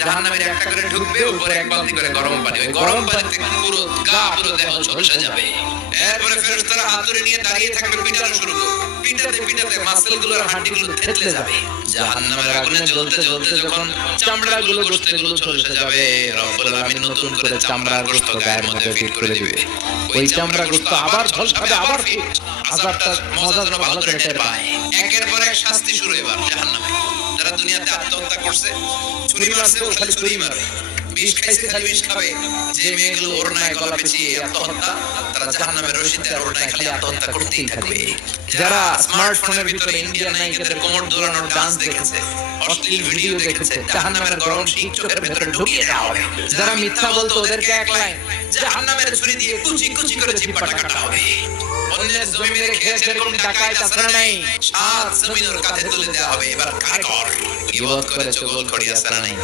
জাহান্নামের একটা করে ঢুকবে, উপরে এক বালতি করে গরম পানি, ওই গরম পানিতে পুরো গা পুরো দেহ ঝলসে যাবে। এরপরে ফেরেশতারা হাতুড়ি নিয়ে দাঁড়িয়ে থাকবে, পিটানো শুরু করবে। পিটাতে পিটাতে মাসলগুলোর হাড্ডিগুলো থেতলে যাবে। জাহান্নামের আগুনে জ্বলতে জ্বলতে যখন চামড়াগুলো গোশতগুলো ঝলসে যাবে, রব্বুল আলামিন নতুন করে চামড়ার গোশত গায়ের মধ্যে ফিট করে দিবে। ওই চামড়া গোশত আবার ঝলসাবে, আবার ফিট। আযাবটা মজা যেন ভালো করে টের পায়। একের পর এক শাস্তি শুরু এবার জাহান্নামে। যারা দুনিয়াতে আত্মহত্যা করছে, ছুরি মারছে, ও খালি ছুরি মারবে, বিষ খাইছে, খালি বিষ খাবে। যে মেয়েগুলো ওড়নায় গলা পেঁচিয়ে আত্মহত্যা, তারা জাহান্নামের রশিতে আর ওড়নায় খালি আত্মহত্যা করতেই থাকবে। যারা স্মার্টফোনের ভিতরে ইন্ডিয়ান নায়িকাদের কোমর দোলানোর ডান্স দেখেছে, অশ্লীল ভিডিও দেখেছে, জাহান্নামের গরম শীত চোখের ভেতরে ঢুকিয়ে দেওয়া হবে। যারা মিথ্যা বলতো, ওদেরকে এক লাইন জাহান্নামের ছুরি দিয়ে কুচি কুচি করে জিহ্বাটা কাটা হবে। অন্যের জমি মেরে খেয়েছে এরকম ডাকাত আছে না নাই? সাত জমিনের কাঁধে তুলে দেওয়া হবে। এবার কার গিবত করেছো, গোল খড়ি আছে না নাই?